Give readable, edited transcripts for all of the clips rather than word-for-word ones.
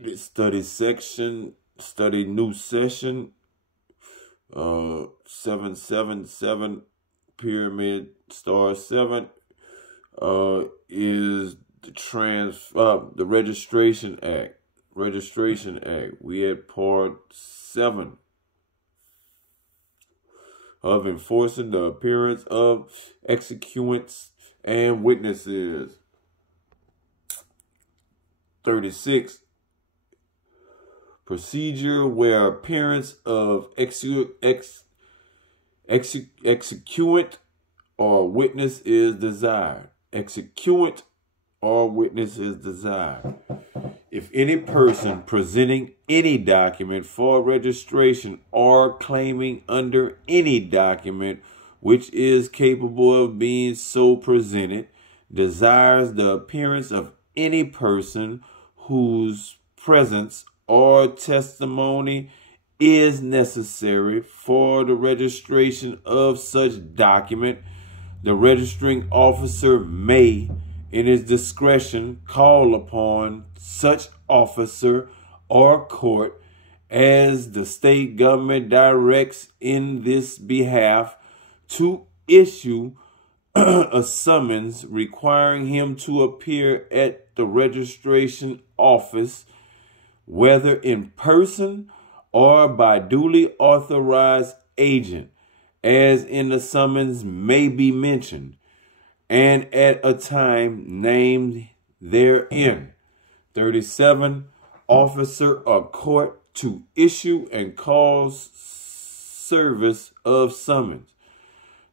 Study section, study new session, 777 pyramid star 7 is the registration act. We at part 7 of enforcing the appearance of execuants and witnesses. 36. Procedure where appearance of execuant or witness is desired. Execuant or witness is desired. If any person presenting any document for registration or claiming under any document which is capable of being so presented desires the appearance of any person whose presence or testimony is necessary for the registration of such document, the registering officer may, in his discretion, call upon such officer or court as the state government directs in this behalf to issue a summons requiring him to appear at the registration office, whether in person or by duly authorized agent, as in the summons may be mentioned, and at a time named therein. 37. Officer or court to issue and cause service of summons.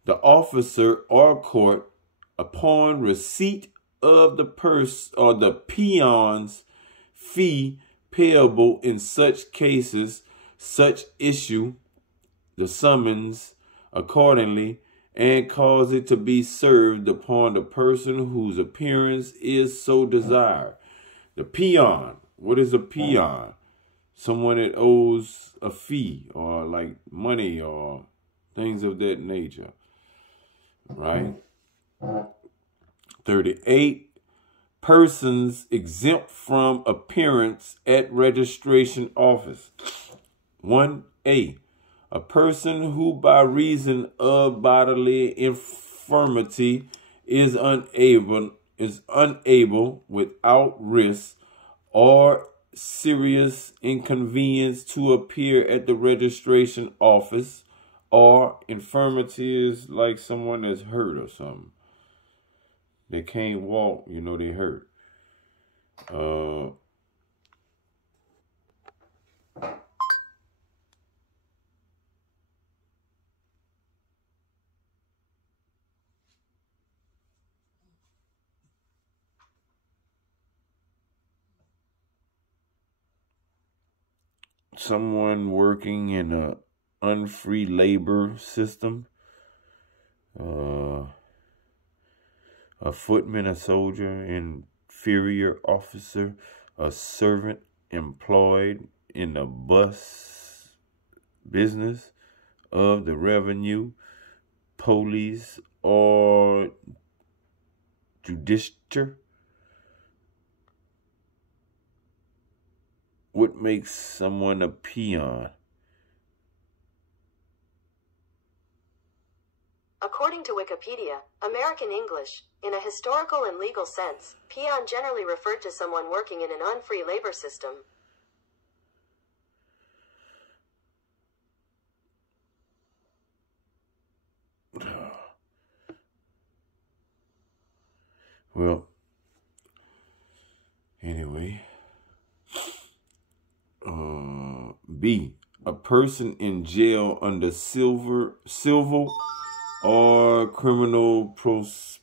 The officer or court, upon receipt of the purse or the peon's fee payable in such cases, such issue the summons accordingly and cause it to be served upon the person whose appearance is so desired. The peon. What is a peon? Someone that owes a fee or like money or things of that nature. Right? 38. Persons exempt from appearance at registration office. 1A. A person who by reason of bodily infirmity is unable without risk or serious inconvenience to appear at the registration office, or infirmity is like someone that's hurt or something. They can't walk, you know, they hurt. Someone working in a unfree labor system, a footman, a soldier, inferior officer, a servant employed in the bus business of the revenue, police, or judicature. What makes someone a peon? According to Wikipedia, American English, in a historical and legal sense, peon generally referred to someone working in an unfree labor system. Well, anyway. B. A person in jail under civil or criminal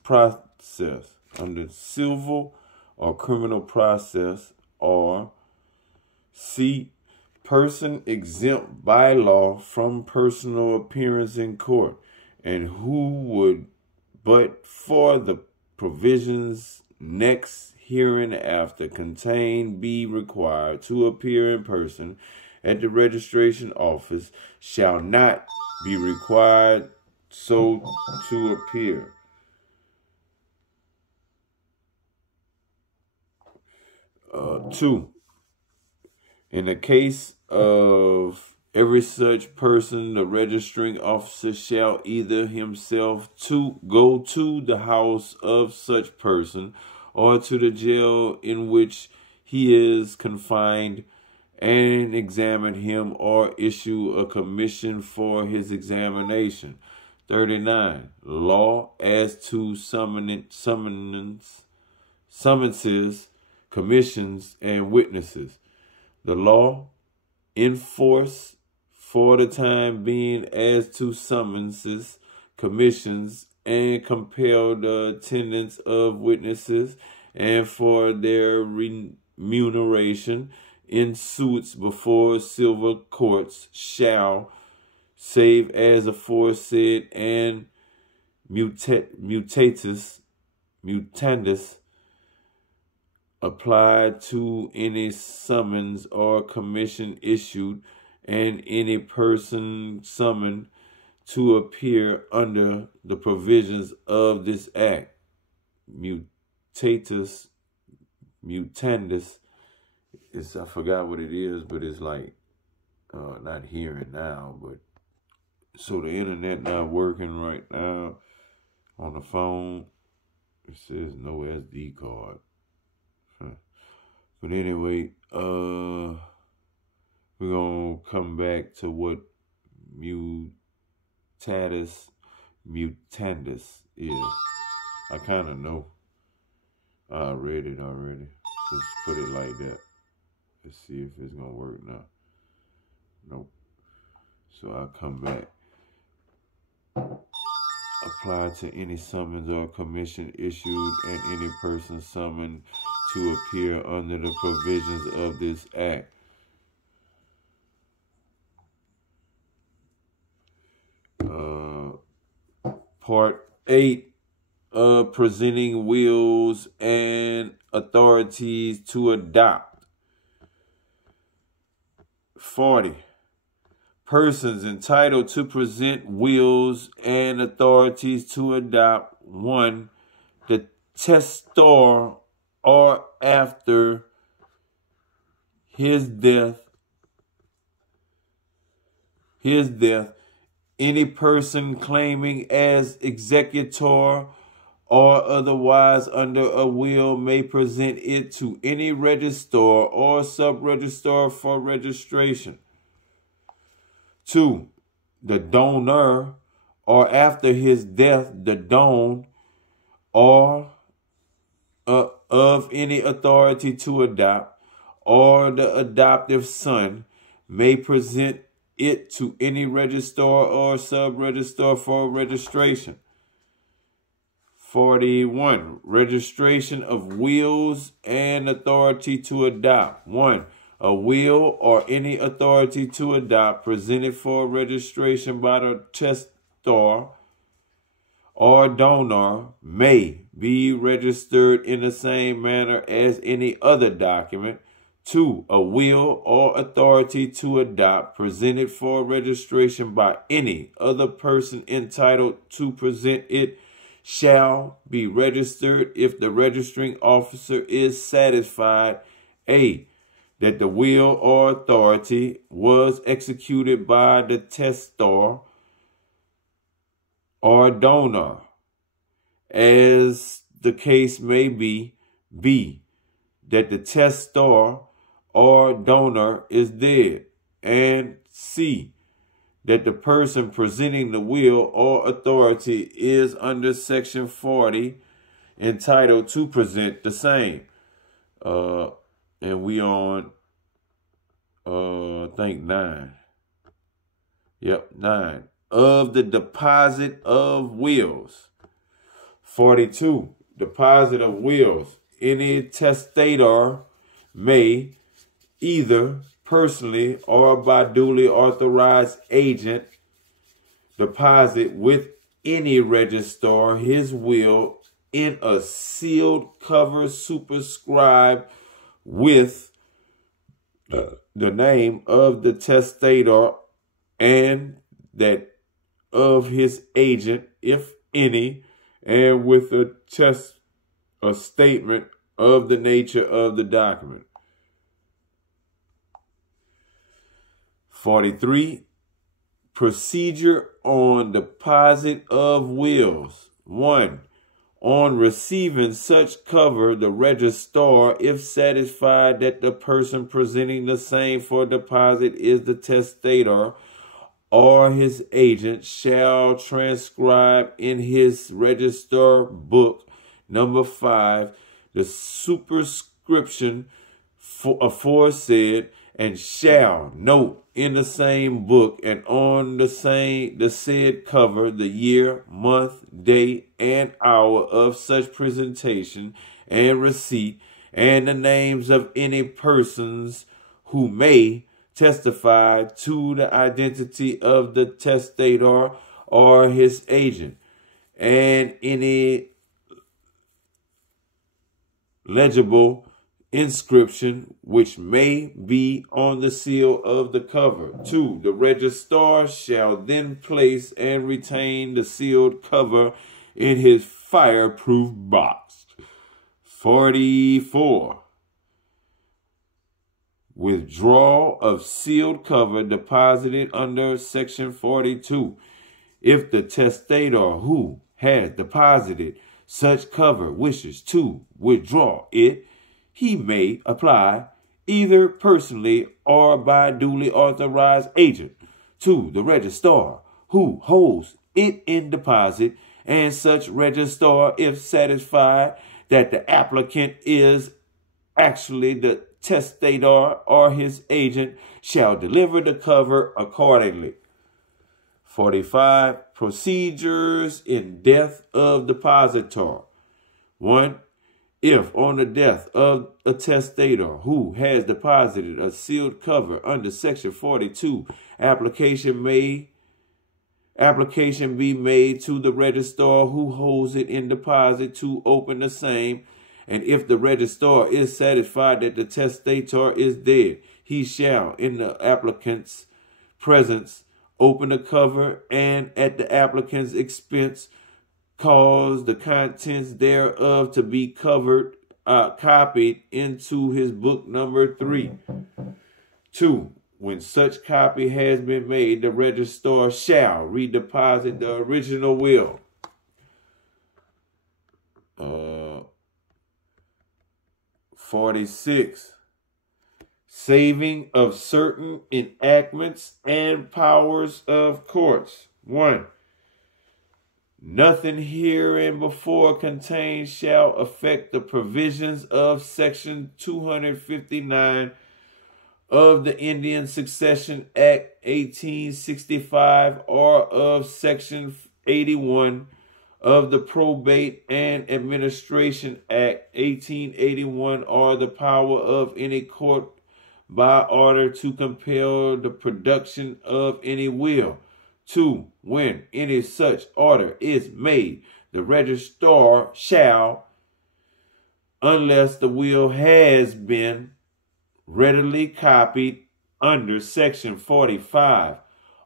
process. Under civil or criminal process. Or C. Person exempt by law from personal appearance in court, and who would, but for the provisions next hereinafter contained, be required to appear in person at the registration office, shall not be required so to appear. Two, In the case of every such person, the registering officer shall either himself go to the house of such person or to the jail in which he is confined and examine him or issue a commission for his examination. 39. Law as to summonses, commissions, and witnesses. The law in force for the time being as to summonses, commissions, and compel the attendance of witnesses, and for their remuneration in suits before civil courts shall, save as aforesaid and mutandis, applied to any summons or commission issued, and any person summoned to appear under the provisions of this act. Mutandis, I forgot what it is, but it's like, not hearing now, but so the internet not working right now on the phone. It says no SD card. But anyway, we're going to come back to what mutandis is. I kind of know. I read it already. Just put it like that. Let's see if it's going to work now. Nope. So I'll come back. Apply to any summons or commission issued and any person summoned to appear under the provisions of this act. Part 8, presenting wills and authorities to adopt. 40. Persons entitled to present wills and authorities to adopt. 1. The testator, or after his death, any person claiming as executor or otherwise under a will may present it to any registrar or sub-registrar for registration. 2. The donor, or after his death, the don, or of any authority to adopt, or the adoptive son, may present it to any registrar or sub-registrar for registration. 41. Registration of wills and authority to adopt. 1. A will or any authority to adopt presented for registration by the testator or donor may be registered in the same manner as any other document. 2. A will or authority to adopt presented for registration by any other person entitled to present it shall be registered if the registering officer is satisfied, A, that the will or authority was executed by the testator or donor, as the case may be, B, that the testator or donor is dead, and C, that the person presenting the will or authority is under Section 40 entitled to present the same. And we on, I think 9. Yep, 9. Of the deposit of wills. 42. Deposit of wills. Any testator may, either personally or by duly authorized agent, deposit with any registrar his will in a sealed cover superscribed with the name of the testator and that of his agent, if any, and with a statement of the nature of the document. 43. Procedure on deposit of wills. 1. On receiving such cover, the registrar, if satisfied that the person presenting the same for deposit is the testator or his agent, shall transcribe in his register book, number 5, the superscription for aforesaid, and shall note in the same book and on the said cover the year, month, day, and hour of such presentation and receipt, and the names of any persons who may testify to the identity of the testator or his agent, and any legible inscription which may be on the seal of the cover. 2. The registrar shall then place and retain the sealed cover in his fireproof box. 44. Withdrawal of sealed cover deposited under Section 42. If the testator who has deposited such cover wishes to withdraw it, he may apply either personally or by duly authorized agent to the registrar who holds it in deposit, and such registrar, if satisfied that the applicant is actually the testator or his agent, shall deliver the cover accordingly. 45. Procedures in death of depositor. 1. If on the death of a testator who has deposited a sealed cover under Section 42, application be made to the registrar who holds it in deposit to open the same, and if the registrar is satisfied that the testator is dead, he shall, in the applicant's presence, open the cover, and at the applicant's expense, cause the contents thereof to be copied into his book number 3. 2. When such copy has been made, the registrar shall redeposit the original will. 46. Saving of certain enactments and powers of courts. 1. Nothing herein before contained shall affect the provisions of Section 259 of the Indian Succession Act 1865 or of Section 81 of the Probate and Administration Act 1881, or the power of any court by order to compel the production of any will. 2. When any such order is made, the registrar shall, unless the will has been readily copied under Section 45,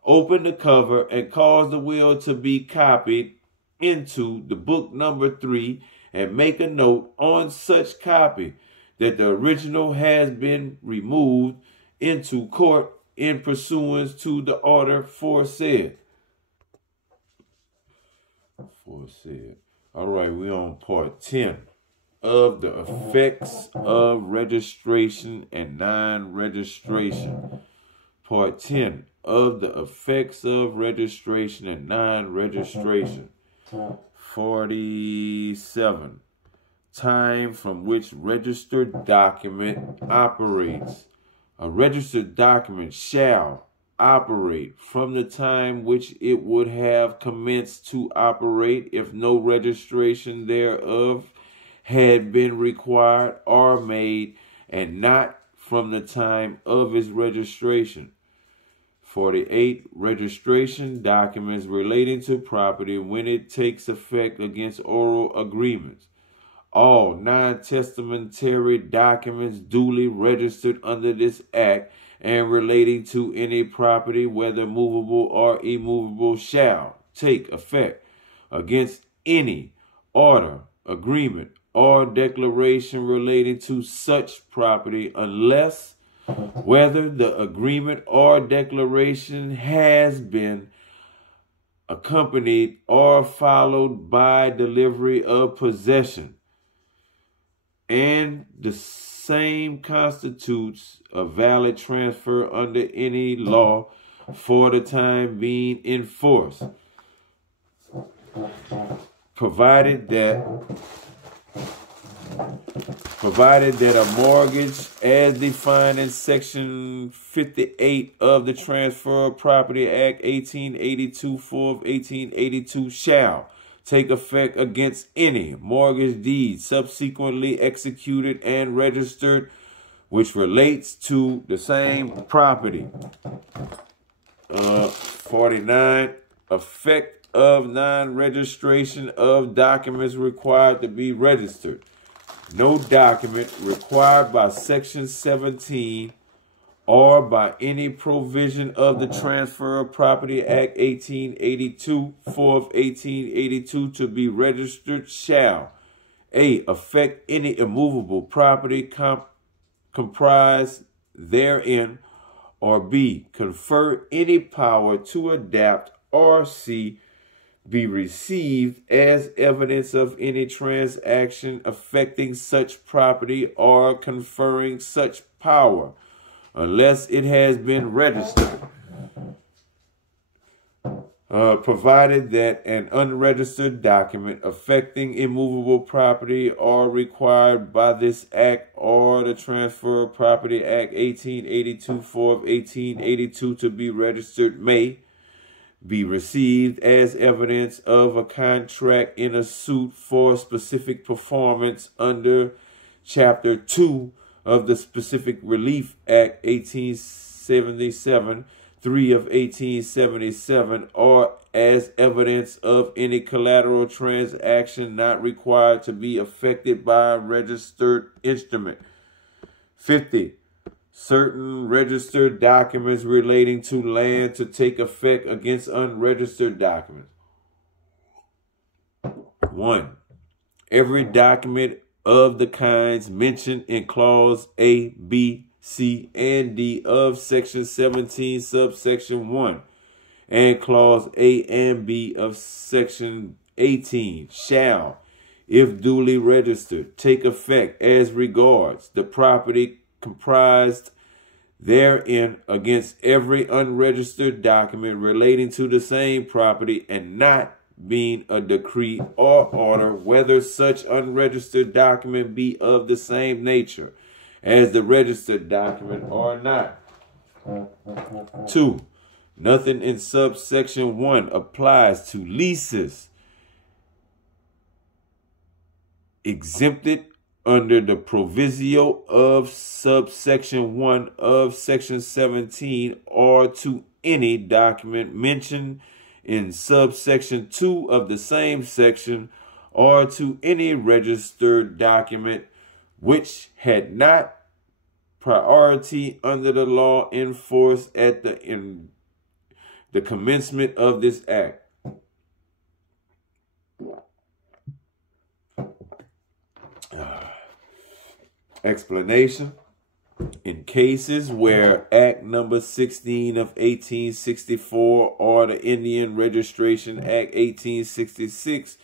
open the cover and cause the will to be copied into the book number 3, and make a note on such copy that the original has been removed into court in pursuance to the order foresaid. All right, we're on part 10 of the effects of registration and non-registration. Part 10 of the effects of registration and non-registration. 47. Time from which registered document operates. A registered document shall operate from the time which it would have commenced to operate if no registration thereof had been required or made, and not from the time of its registration. 48. Registration documents relating to property when it takes effect against oral agreements. All non-testamentary documents duly registered under this act and relating to any property, whether movable or immovable, shall take effect against any order, agreement, or declaration relating to such property, unless whether the agreement or declaration has been accompanied or followed by delivery of possession, and the same constitutes a valid transfer under any law for the time being in force, provided that a mortgage as defined in Section 58 of the Transfer of Property Act 1882, 4 of 1882 shall take effect against any mortgage deed subsequently executed and registered which relates to the same property. 49, effect of non-registration of documents required to be registered. No document required by Section 17 or by any provision of the Transfer of Property Act 1882, 4 of 1882 to be registered shall A. affect any immovable property comprised therein, or B. confer any power to adapt, or C. be received as evidence of any transaction affecting such property or conferring such power, unless it has been registered, provided that an unregistered document affecting immovable property are required by this Act or the Transfer of Property Act 1882, 4 of 1882 to be registered may be received as evidence of a contract in a suit for specific performance under Chapter 2 of the Specific Relief Act 1877, 3 of 1877, or as evidence of any collateral transaction not required to be affected by a registered instrument. 50. Certain registered documents relating to land to take effect against unregistered documents. 1. Every document of the kinds mentioned in Clause A, B, C, and D of Section 17, subsection 1, and Clause A and B of Section 18 shall, if duly registered, take effect as regards the property comprised therein against every unregistered document relating to the same property, and not being a decree or order, whether such unregistered document be of the same nature as the registered document or not. 2. Nothing in subsection 1 applies to leases exempted under the proviso of subsection 1 of Section 17, or to any document mentioned in subsection 2 of the same section, or to any registered document which had not priority under the law in force at the commencement of this act. Explanation. In cases where Act Number 16 of 1864 or the Indian Registration Act 1866,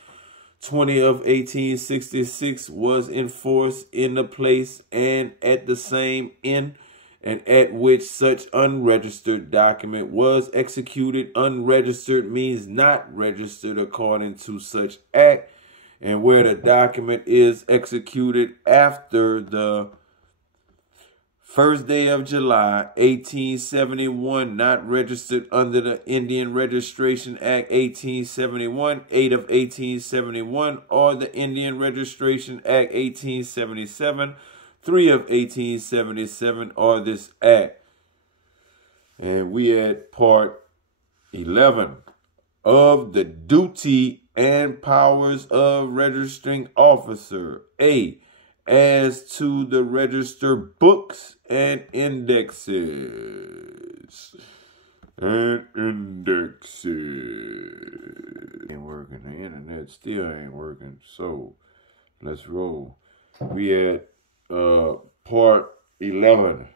20 of 1866 was enforced in the place and at the same in and at which such unregistered document was executed. Unregistered means not registered according to such act, and where the document is executed after the first day of July, 1871, not registered under the Indian Registration Act 1871, 8 of 1871, or the Indian Registration Act 1877, 3 of 1877, or this act. And we at part 11 of the duty and powers of registering officer. A. As to the register books and indexes. Ain't working. The internet still ain't working. So let's roll. We at part 11.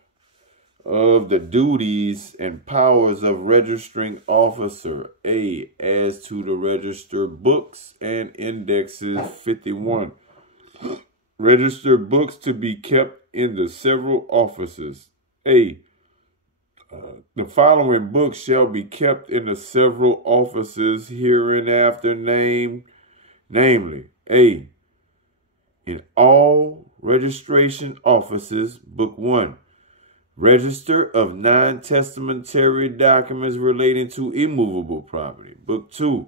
of the duties and powers of registering officer. A, as to the registered books and indexes. 51. Registered books to be kept in the several offices. A, the following books shall be kept in the several offices hereinafter named, namely, A, in all registration offices, Book 1, Register of non-testamentary documents relating to immovable property. Book 2,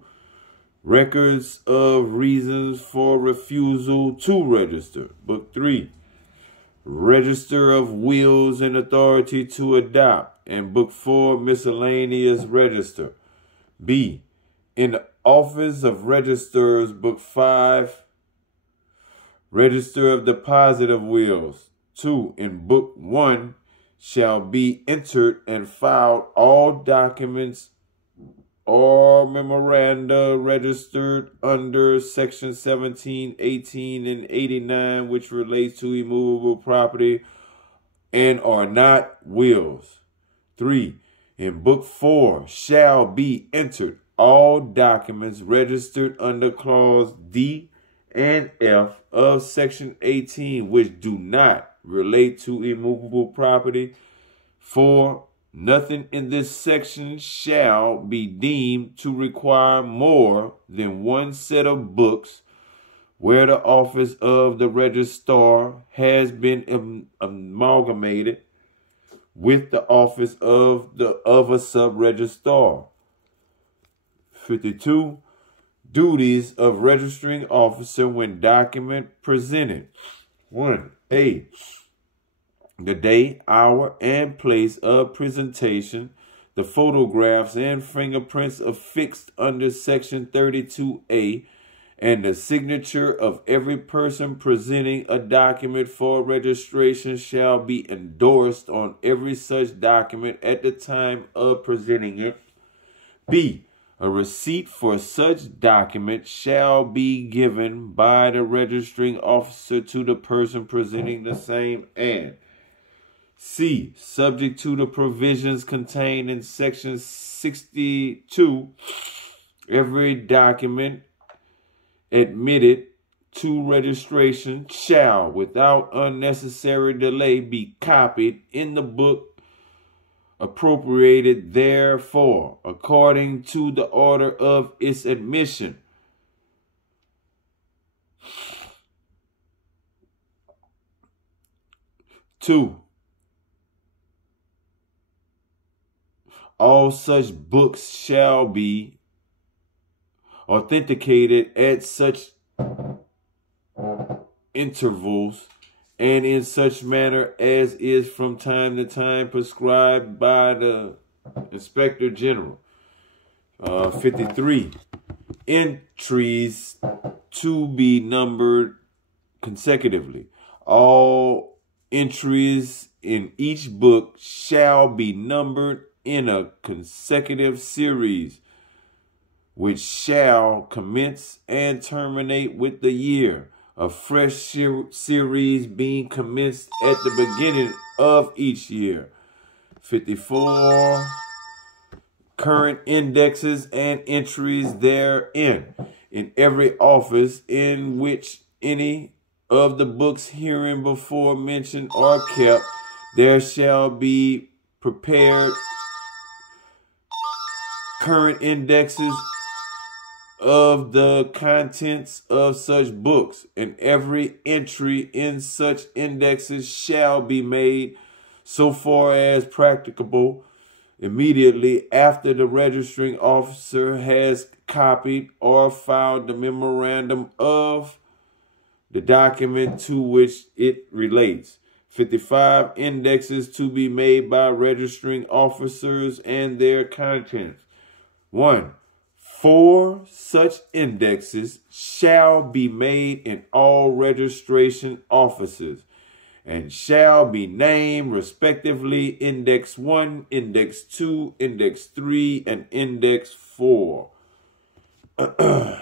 Records of reasons for refusal to register. Book 3, Register of wills and authority to adopt. And Book 4, Miscellaneous Register. B, in the Office of Registers, Book 5, Register of deposit of wills. 2, in Book 1, shall be entered and filed all documents or memoranda registered under Section 17, 18, and 89, which relates to immovable property and are not wills. 3, in Book 4 shall be entered all documents registered under Clause D and F of Section 18, which do not relate to immovable property. 4, nothing in this section shall be deemed to require more than one set of books where the office of the registrar has been amalgamated with the office of a sub-registrar. 52, duties of registering officer when document presented. 1, A, the day, hour, and place of presentation, the photographs and fingerprints affixed under Section 32A, and the signature of every person presenting a document for registration shall be endorsed on every such document at the time of presenting it. B, a receipt for such document shall be given by the registering officer to the person presenting the same. And C, subject to the provisions contained in Section 62, every document admitted to registration shall, without unnecessary delay, be copied in the book appropriated therefor, according to the order of its admission. 2, all such books shall be authenticated at such intervals and in such manner as is from time to time prescribed by the Inspector General. 53, entries to be numbered consecutively. All entries in each book shall be numbered in a consecutive series, which shall commence and terminate with the year, a fresh series being commenced at the beginning of each year. 54, current indexes and entries therein. In every office in which any of the books herein before mentioned are kept, there shall be prepared current indexes of the contents of such books, and every entry in such indexes shall be made, so far as practicable, immediately after the registering officer has copied or filed the memorandum of the document to which it relates. 55, indexes to be made by registering officers and their contents. 1, 4 such indexes shall be made in all registration offices and shall be named respectively Index 1, Index 2, Index 3, and Index 4. 2,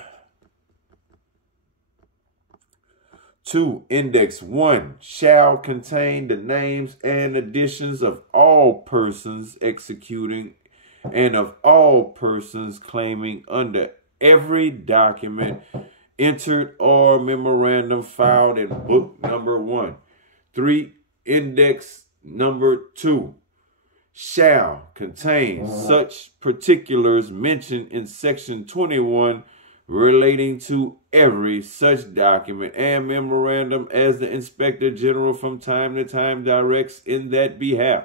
2. Index 1 shall contain the names and additions of all persons executing and of all persons claiming under every document entered or memorandum filed in book number 1. 3. Index number 2 shall contain such particulars mentioned in section 21 relating to every such document and memorandum as the Inspector General from time to time directs in that behalf.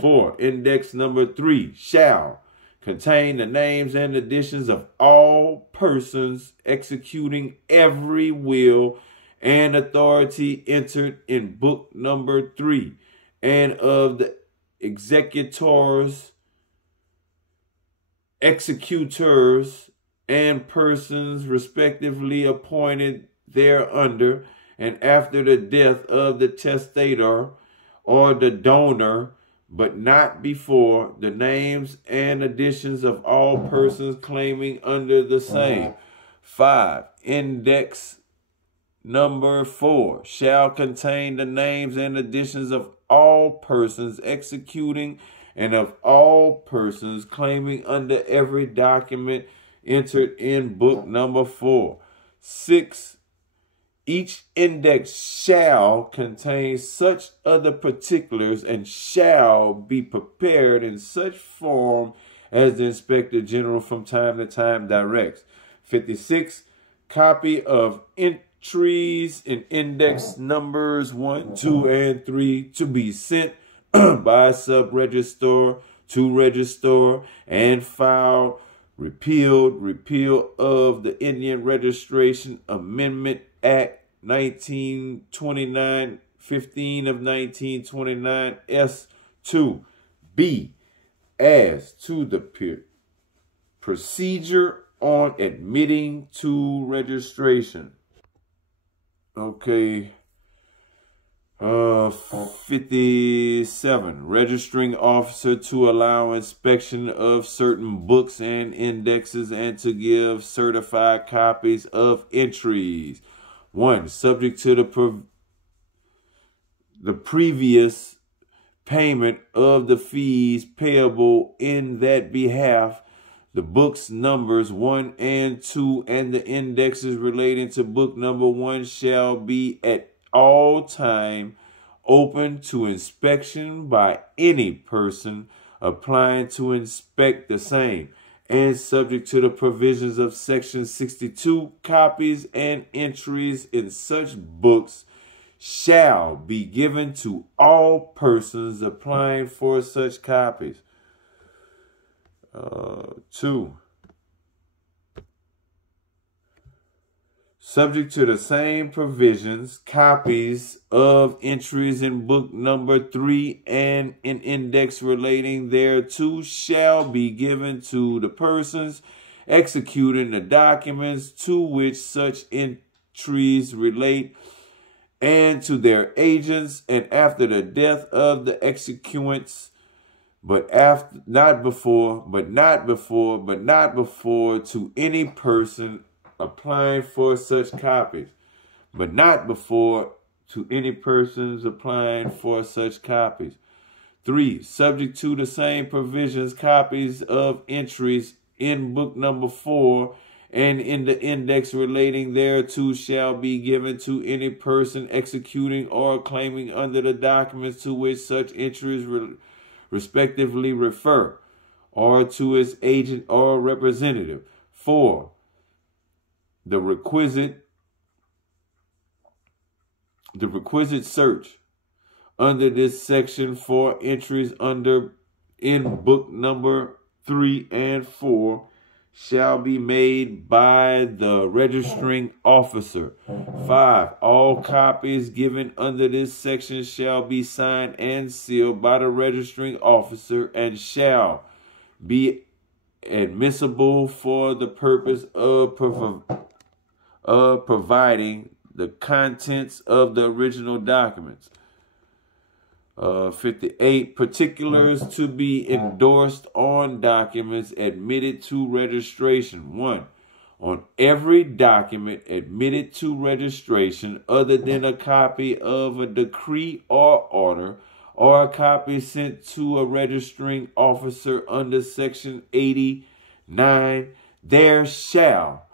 4. Index number 3 shall contain the names and additions of all persons executing every will and authority entered in book number 3 and of the executors, and persons respectively appointed thereunder, and after the death of the testator or the donor, but not before, the names and additions of all persons claiming under the same. 5. Index number 4 shall contain the names and additions of all persons executing and of all persons claiming under every document entered in book number 4. 6. Each index shall contain such other particulars and shall be prepared in such form as the Inspector General from time to time directs. 56. Copy of entries in index numbers 1, 2, and 3 to be sent by sub-registrar to registrar and filed. Repeal of the Indian Registration Amendment Act 1929, 15 of 1929, S2. B. As to the procedure on admitting to registration. Okay. 57. Registering officer to allow inspection of certain books and indexes and to give certified copies of entries. 1. Subject to the previous payment of the fees payable in that behalf, the books numbers 1 and 2 and the indexes relating to book number 1 shall be at all time open to inspection by any person applying to inspect the same, and subject to the provisions of section 62, copies and entries in such books shall be given to all persons applying for such copies. 2. Subject to the same provisions, copies of entries in book number 3 and an index relating thereto shall be given to the persons executing the documents to which such entries relate and to their agents, and after the death of the execuants, but not before to any person applying for such copies, but not before to any persons applying for such copies. 3. Subject to the same provisions, copies of entries in book number 4 and in the index relating thereto shall be given to any person executing or claiming under the documents to which such entries respectively refer, or to its agent or representative. 4. The requisite search under this section for entries in book number 3 and 4 shall be made by the registering officer. 5. All copies given under this section shall be signed and sealed by the registering officer and shall be admissible for the purpose of providing the contents of the original documents. 58. Particulars to be endorsed on documents admitted to registration. 1. on every document admitted to registration other than a copy of a decree or order, or a copy sent to a registering officer under Section 89, there shall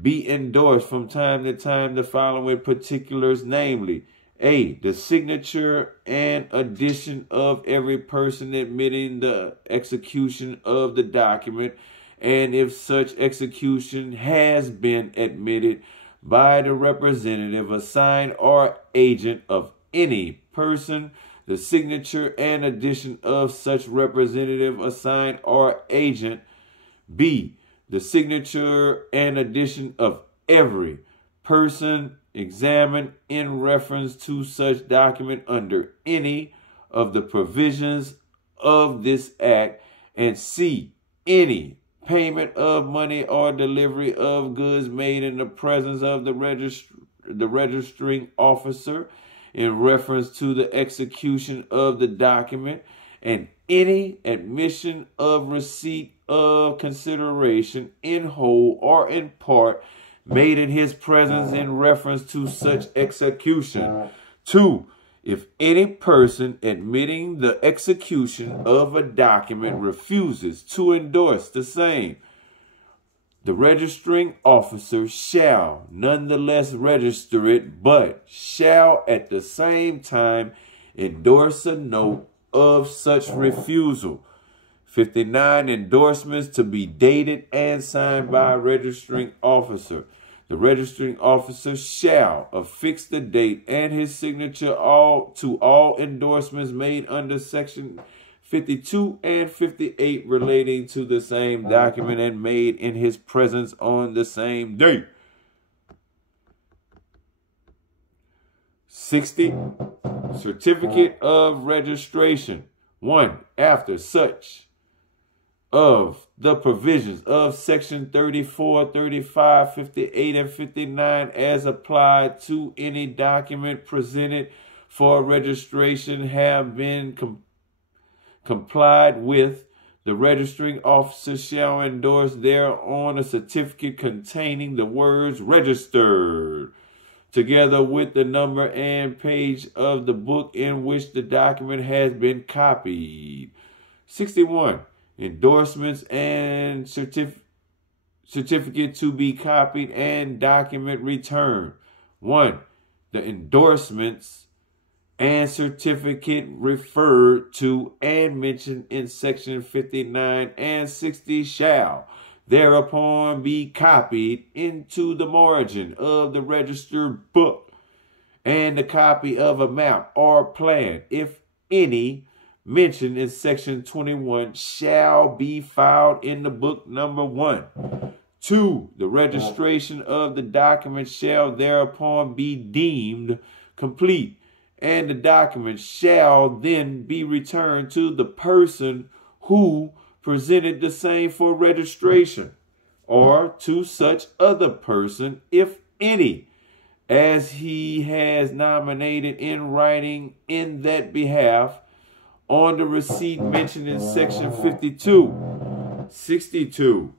be endorsed from time to time the following particulars, namely, A, the signature and addition of every person admitting the execution of the document, and if such execution has been admitted by the representative, assigned, or agent of any person, the signature and addition of such representative, assigned, or agent. B, the signature and addition of every person examined in reference to such document under any of the provisions of this act. And C, any payment of money or delivery of goods made in the presence of the registering officer in reference to the execution of the document, and any admission of receipt of consideration in whole or in part made in his presence in reference to such execution. 2, if any person admitting the execution of a document refuses to endorse the same, the registering officer shall nonetheless register it, but shall at the same time endorse a note of such refusal. 59, endorsements to be dated and signed by a registering officer. The registering officer shall affix the date and his signature to all endorsements made under Section 52 and 58 relating to the same document and made in his presence on the same day. 60, certificate of registration. 1, after such of the provisions of Section 34, 35, 58, and 59 as applied to any document presented for registration have been complied with, the registering officer shall endorse thereon a certificate containing the words registered, together with the number and page of the book in which the document has been copied. 61. Endorsements and certificate to be copied and document returned. 1. The endorsements and certificate referred to and mentioned in Section 59 and 60 shall thereupon be copied into the margin of the registered book, and a copy of a map or plan, if any, mentioned in Section 21 shall be filed in the book number 1. 2. The registration of the document shall thereupon be deemed complete, and the document shall then be returned to the person who presented the same for registration, or to such other person, if any, as he has nominated in writing in that behalf, on the receipt mentioned in Section 52. 62.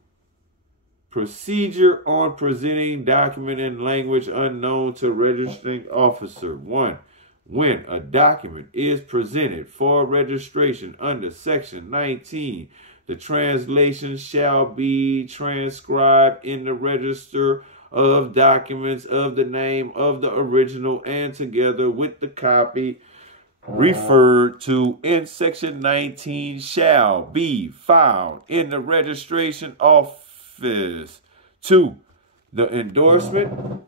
Procedure on presenting document in language unknown to registering officer. 1. When a document is presented for registration under Section 19, the translation shall be transcribed in the register of documents of the name of the original, and together with the copy referred to in Section 19 shall be filed in the registration office. 2. The endorsement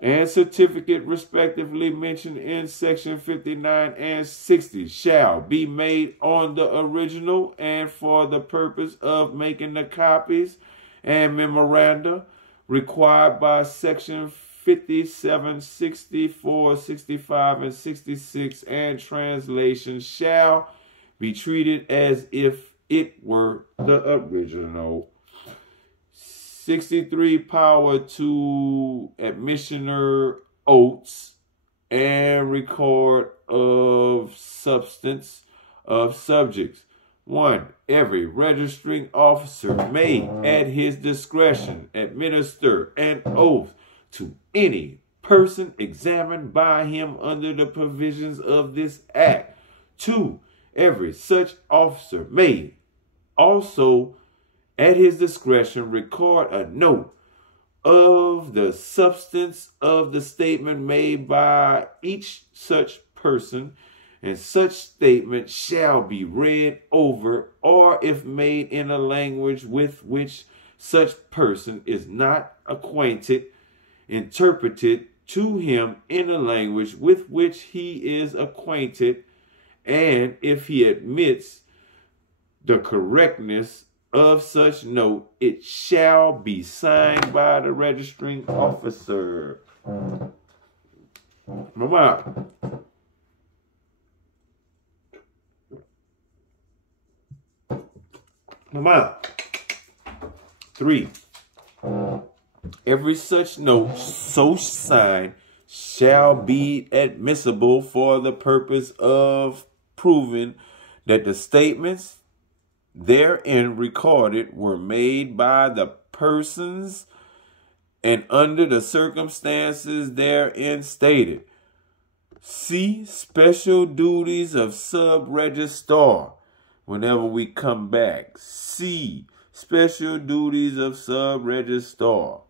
and certificate respectively mentioned in Section 59 and 60 shall be made on the original, and for the purpose of making the copies and memoranda required by Section 57, 64, 65, and 66, and translation shall be treated as if it were the original. 63. Power to admissioner oaths and record of substance of subjects. 1. Every registering officer may, at his discretion, administer an oath to any person examined by him under the provisions of this act. 2. Every such officer may also, at his discretion, record a note of the substance of the statement made by each such person, and such statement shall be read over, or if made in a language with which such person is not acquainted, interpreted to him in a language with which he is acquainted, and if he admits the correctness of such note, it shall be signed by the registering officer. Mama. Mama. 3. Every such note so signed shall be admissible for the purpose of proving that the statements therein recorded were made by the persons and under the circumstances therein stated. See special duties of sub-registrar whenever we come back. See special duties of sub-registrar.